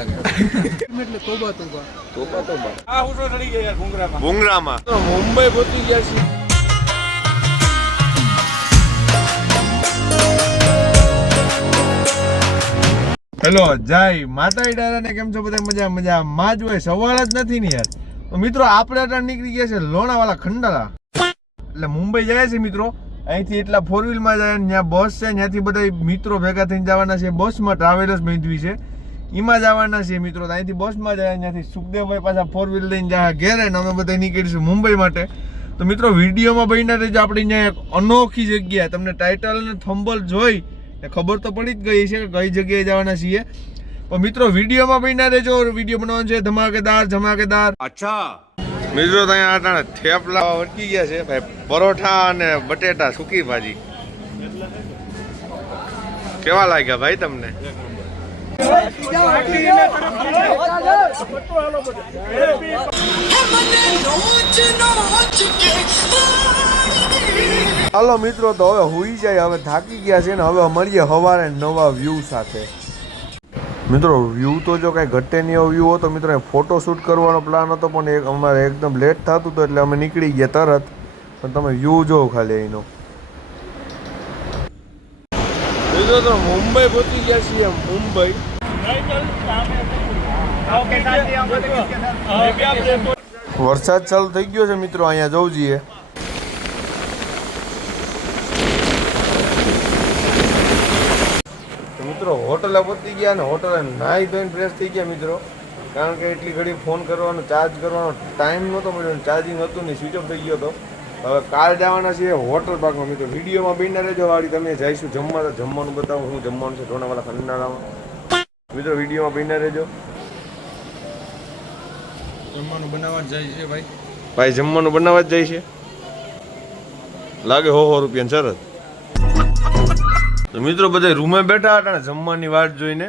લાગે એટલે તોબા તોબા તોબા તોબા. આ હુસો ચડી ગયા યાર ભૂંગરામાં. ભૂંગરામાં તો મુંબઈ પહોંચી ગયા છે. હેલો જય માતા ઈડારા ને કેમ છો બધા? મજા મજા માં જ હોય, સવાલ જ નથી ને યાર. તો મિત્રો આપણે અત્યારે નીકળી ગયા છે લોણાવાલા ખંડાલા, એટલે મુંબઈ જાય છે મિત્રો. અહીંથી એટલા ફોર વ્હીલમાં જાય, ત્યાં બસ છે, ત્યાંથી બધા મિત્રો ભેગા થઈને જવાના છે. બસમાં ટ્રાવેલર્સ બાંધવી છે, એમાં જવાના છે મિત્રો. અહીંથી બસમાં જાય, ત્યાંથી સુખદેવભાઈ પાછા ફોર વ્હીલ લઈને જાય ઘેરે, ને અમે બધા નીકળીશું મુંબઈ માટે. તો મિત્રો વિડીયોમાં બન્યા રહેજો. આપણે અહીંયા એક અનોખી જગ્યા, તમને ટાઇટલ અને થંબલ જોઈ ખબર તો પડી જ ગઈ છે કે કઈ જગ્યાએ જવાના છીએ. પણ મિત્રો વિડીયોમાં બન્યા રહેજો. વિડીયો બનાવવાનો છે ધમાકેદાર ધમાકેદાર. અચ્છા મિત્રો તો અહીંયા થેપલા વટકી ગયા છે ભાઈ, પરોઠા અને બટેટા સૂકી ભાજી. કેવા લાગ્યા ભાઈ તમને? હાલો મિત્રો, તો હવે હુઈ જાય, હવે થાકી ગયા છે ને હવે મળીએ સવારે નવા વ્યૂ સાથે. મિત્રો વ્યૂ તો જો કાંઈ ઘટે નહીં એવો વ્યૂ હતો મિત્રો. ફોટો શૂટ કરવાનો પ્લાન હતો પણ અમારે એકદમ લેટ થતું હતું એટલે અમે નીકળી ગયા તરત. પણ તમે વ્યૂ જોવો ખાલી એનો. મિત્રો તો મુંબઈ પહોંચી ગયા છીએ. મુંબઈ વરસાદ ચાલુ થઈ ગયો છે મિત્રો, અહીંયા જવું જોઈએ. મિત્રો હોટલે પહોંચી ગયા ને હોટલે નાહી ધોઈને ફ્રેશ થઈ ગયા મિત્રો. કારણ કે એટલી ઘડી ફોન કરવાનો ચાર્જ કરવાનો ટાઈમ નહોતો મળ્યો, ચાર્જિંગ હતું નહીં, સ્વિચ ઓફ થઈ ગયો હતો. હવે કાલ જવાના છીએ વોટર પાર્કમાં મિત્રો. વિડીયોમાં બિના રહેજો વાળી, તમે જઈશું જમવા, તો જમવાનું બતાવું હું જમવાનું છે લોણાવાલા ખંડાલામાં. મિત્રો વિડીયોમાં બિના રહેજો. જમવાનું બનાવવા જ જાય છે ભાઈ. ભાઈ જમવાનું બનાવવા જ જાય છે. લાગે 100 રૂપિયા શરત. તો મિત્રો બધા રૂમે બેઠા હતા ને જમવાની વાટ જોઈને.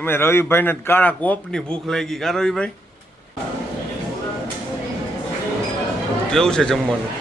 એમાં રવિભાઈને કાળા કોપની ભૂખ લાગી. કા રવિભાઈ કેવું છે જમવાનું?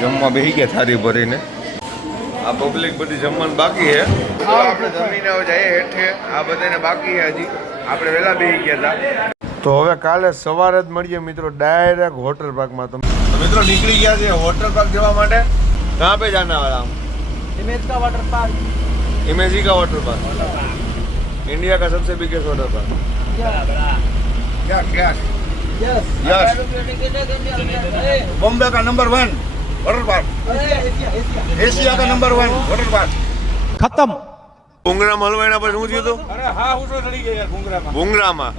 જમવા બેસી ગયા થાળી ભરીને. આ પબ્લિક બધી જમવાનું બાકી છે. આપણે જમીને જઈએ હેઠે. આ બધાને બાકી છે હજી. આપણે વહેલા બેસી ગયા હતા. તો હવે કાલે સવારે જ મળીએ મિત્રો ડાયરેક્ટ વોટર પાર્કમાં. તો મિત્રો નીકળી ગયા છે વોટર પાર્ક જવા માટે. कहाँ पे जाना वाला हम? इमेज का वाटर पार्क. इमेजी का वाटर पार्क, इंडिया का सबसे बिगेस्ट वाटर पार्क. क्या क्या? यस. बॉम्बे का नंबर 1 वाटर पार्क, एशिया का नंबर 1 वाटर पार्क. खत्म. ભૂંગરામાં હલવાના પછી શું થયું હતું? અરે હા હુસો ચડી ગયા યાર ભૂંગરામાં. ભૂંગરામાં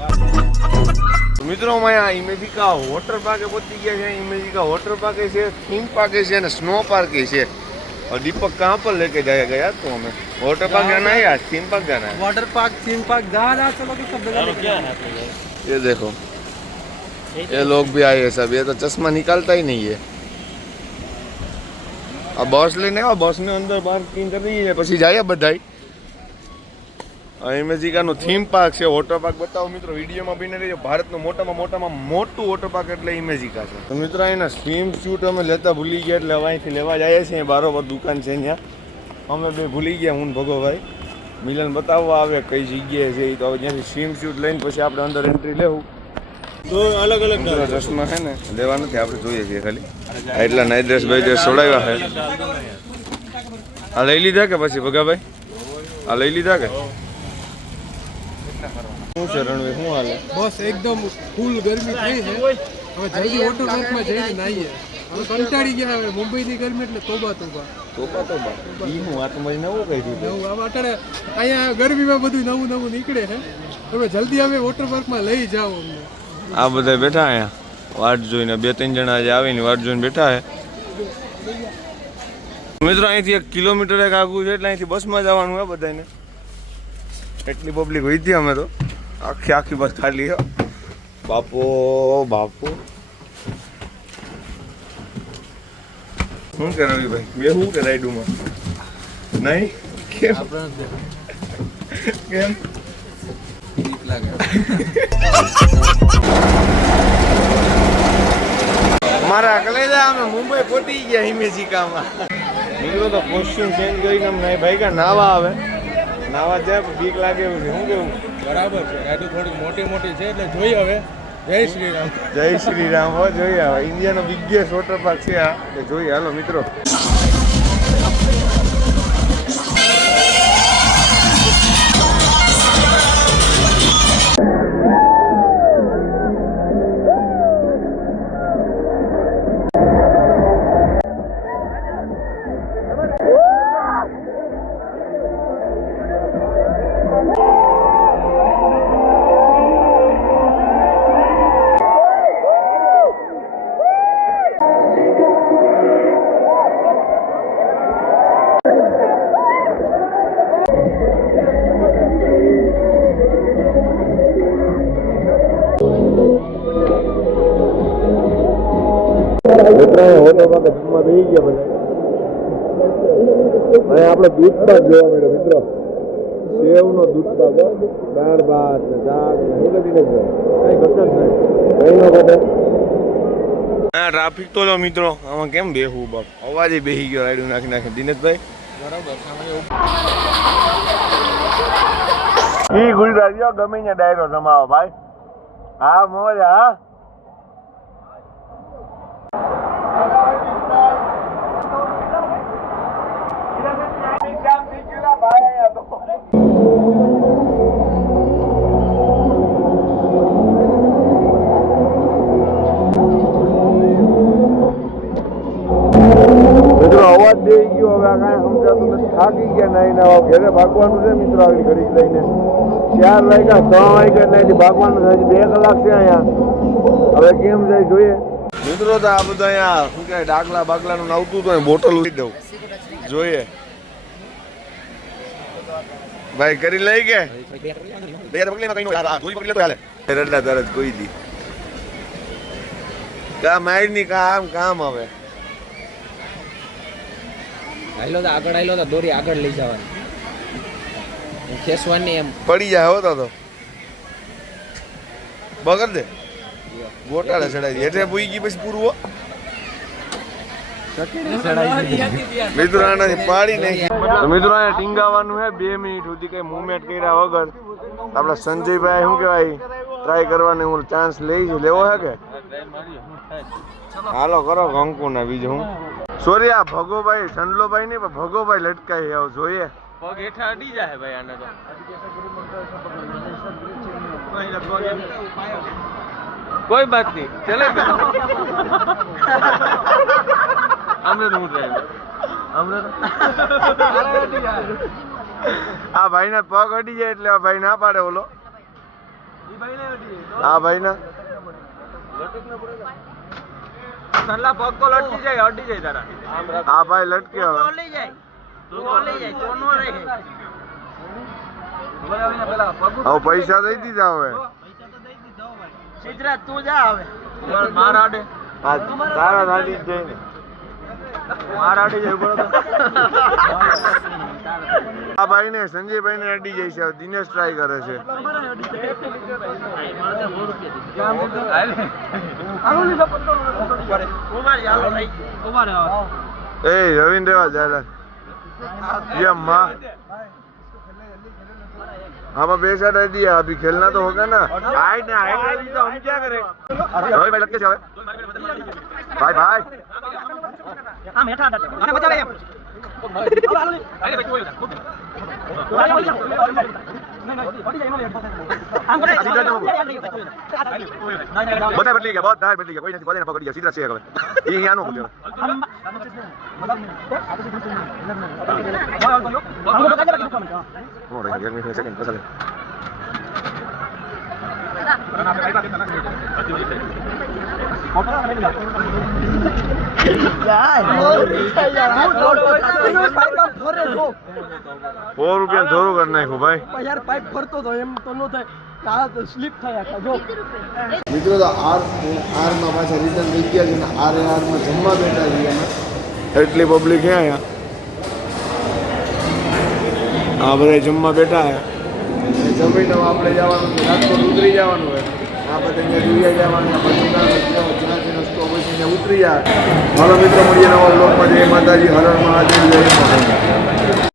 મિત્રો અહીંયા ઇમેજિકા વોટર પાર્કે પહોંચી ગયા છે. ઇમેજિકા વોટર પાર્ક છે, થીમ પાર્ક છે અને સ્નો પાર્ક છે. और दीपक कहाँ पर लेके जाया गया तो हमें? वाटर पार्क जाना है या थीम पार्क जाना है? वाटर पार्क, थीम पार्क, जहाँ चलो तो सब जगह लेके जाना है. ये देखो ये लोग भी आए हैं सब. ये तो चश्मा निकालता ही नहीं है. अब बस लेने आओ, बस ने अंदर पार्किंग कर रही है, પછી જાય બધાય. ઇમેજિકાનું થીમ પાર્ક છે. વોટર પાર્ક બતાવો મિત્રો વિડીયોમાં બી રહેજો. ભારતનું મોટામાં મોટું વોટર પાર્ક એટલે ઇમેજિકા છે. તો મિત્રો અહીંના સ્વિમ સ્યુટ અમે લેતા ભૂલી ગયા એટલે હવે અહીંથી લેવા જઈએ છીએ. બારોબર દુકાન છે ત્યાં. અમે બે ભૂલી ગયા, હું ભગોભાઈ. મિલન બતાવવા આવે કઈ જગ્યાએ છે. તો હવે ત્યાંથી સ્વિમ સ્યુટ લઈને પછી આપણે અંદર એન્ટ્રી લેવું. તો અલગ અલગ ચશ્મા છે ને લેવા નથી, આપણે જોઈએ છીએ ખાલી. એટલા નાઇટ ડ્રેસ બાઈ ડ્રેસ છોડાવ્યા છે. આ લઈ લીધા કે પછી ભગાભાઈ? આ લઈ લીધા કે શું છે રણવીર? શું હાલે? બસ એકદમ ફૂલ ગરમી થઈ છે. હવે જલ્દી વોટર પાર્કમાં જઈને નાહીએ. હવે કંટાળી ગયા. હવે મુંબઈની ગરમી એટલે તોબા તોબા. તોબા તોબા. ઈ હું આ તમારી નવું કહી દીધું. નવું આમ અટાણે અહીંયા ગરમીમાં બધું નવું નવું નીકળે છે. હવે જલ્દી અમે વોટર પાર્કમાં લઈ જાઓ અમને. આ બધા બેઠા અહીંયા વાટ જોઈને. 2-3 જણા આજે આવીને વાટ જોઈને બેઠા છે. મિત્રો અહીંથી 1 કિલોમીટર એક આગું છે એટલે અહીંથી બસમાં જવાનું હોય બધાને. એટલી પબ્લિક હોય હતી અમે તો. આખી બસ ખાલી હો. બાપો બાપો શું કે રવિભાઈ બે શું કે રાઈડુમાં નહીં કેમ કેમ મારા કલેજા અમે મુંબઈ પહોંચી ગયા ઇમેજિકામાં. મિત્રો તો કોસ્ચ્યુમ ચેન્જ કરીને અમને ભાઈ કા નાવા આવે નાવા જાય બીક લાગે એવું છે. શું કેવું? બરાબર છે. ગાડી થોડીક મોટી મોટી છે એટલે જોઈ હવે. જય શ્રી રામ. જય શ્રી રામ. હો જોઈએ હવે ઇન્ડિયાનો બિગેસ્ટ વોટર પાર્ક છે આ. એટલે જોઈએ. હાલો મિત્રો. અને આપણે દૂધ પાક જોવા મળ્યો મિત્રો. સેવનો દૂધ પાક, દાળ ભાત ને શાક ને શું નથી કઈ ઘટે જ નહીં. ટ્રાફિક તો જો મિત્રો આમાં કેમ બેહવું બાપ, અવાજે બેહી ગયો રાયડું નાખી નાખી. દિનેશભાઈ બરાબર. ઈ ગુજરાતીઓ ગમે ત્યાં ડાયરો જમાવો ભાઈ. હા મોજ. હા મિત્રો અવાજ દઈ ગયો. હવે આ કાંઈ સમજાતું નથી. થાકી ગયા નાઈ ના ઘરે ભાગવાનું છે મિત્રો. આવી ઘડી લઈને 4 વાગ્યા 3 વાગ્યા નાઈ ભાગવાનું છે. હજી 2 કલાક છે અહીંયા. હવે કેમ જાય જોઈએ મિત્રો. તો આ બધા અહીંયા શું કહેવાય ડાકલા બાકલાનું આવતું હતું. બોટલ લઈ દઉં જોઈએ. ભાઈ કરી લઈ કે રડલા તરત કોઈ દી કામ મારી ની કામ કામ હવે આયલો તો આગળ આયલો તો દોરી આગળ લઈ જવાની ખેસવાની એમ પડી જાય હોતો તો બગડ દે ગોટાળે ચડાવી એટલે પૂઈ ગઈ પછી પૂરું મિત્રો આનાથી પાડી નહીં. મિત્રો અહીંયા ટીંગાવાનું છે 2 મિનિટ સુધી કઈ મુવમેન્ટ કર્યા વગર. આપડા સંજયભાઈ શું કહેવાય ટ્રાય કરવાનો હું ચાન્સ લઈશ. લેવો છે કે હાલો કરો કંકુ ના બીજું હું સોરી આ ભગોભાઈ સંડલોભાઈ નહીં પણ ભગોભાઈ લટકાઈ આવ જોઈએ. પગ હેઠા અડી જાય ભાઈ આને તો કોઈ બાત નહીં ચલે અમૃત હું ડ્રાઈવર અમૃત આ ભાઈ ના પગ અડી જાય એટલે આ ભાઈ ના પાડે. ઓલો આ ભાઈ ના સલ્લા પગ તો લટકી જાય અડી જાય તારા. આ ભાઈ લટકે હવે લઈ જાય તો લઈ જાય તો નો રહે. હવે પૈસા દઈ દીધા હવે. સિદ્ધરાજ તું જા હવે મારા આડે તારા દાદી જ જઈને મારા આડે જાય બરોબર. આ ભાઈ ને સંજયભાઈ ને અડી જાય છે. દિનેશ ટ્રાય કરે છે. એ રવિન્દ્ર જાય हाँ बेच दे दिया अभी खेलना तो होगा ना. हाइट ना हाइट तो हम क्या करें. रोहित भाई लग के जाओ भाई भाई हम हेठा आने बचा रहे हैं. बता बदली गया बहुत दार बदली गया कोई नहीं बोले ना पकड़ दिया सीधा से गए ये यहां नो बोले हो रहा है 1 मिनट सेकंड बस ले ₹4 ધોરું કરી નાખ્યું ભાઈ યાર પાઇપ ફરતો તો એમ તો નો થાય આ સ્લીપ થયા જો મિત્રો તો આર માં પાછા રિટર્ન થઈ ગયા છે ને આર માં જમવા બેઠા છીએ એટલી પબ્લિક છે અહીંયા આ બધા જમવા બેઠા છે જમીને આપણે જવાનું છે રાજકોટ ઉતરી જવાનું હોય આ બધા અહીંયા જોયા જવાનું પછી રસ્તો પછી ઉતરી જાય. હાલો મિત્રો મળીએ નવા બ્લોગમાં. જય માતાજી, હર હર મહાદેવ, જય મહાદેવ.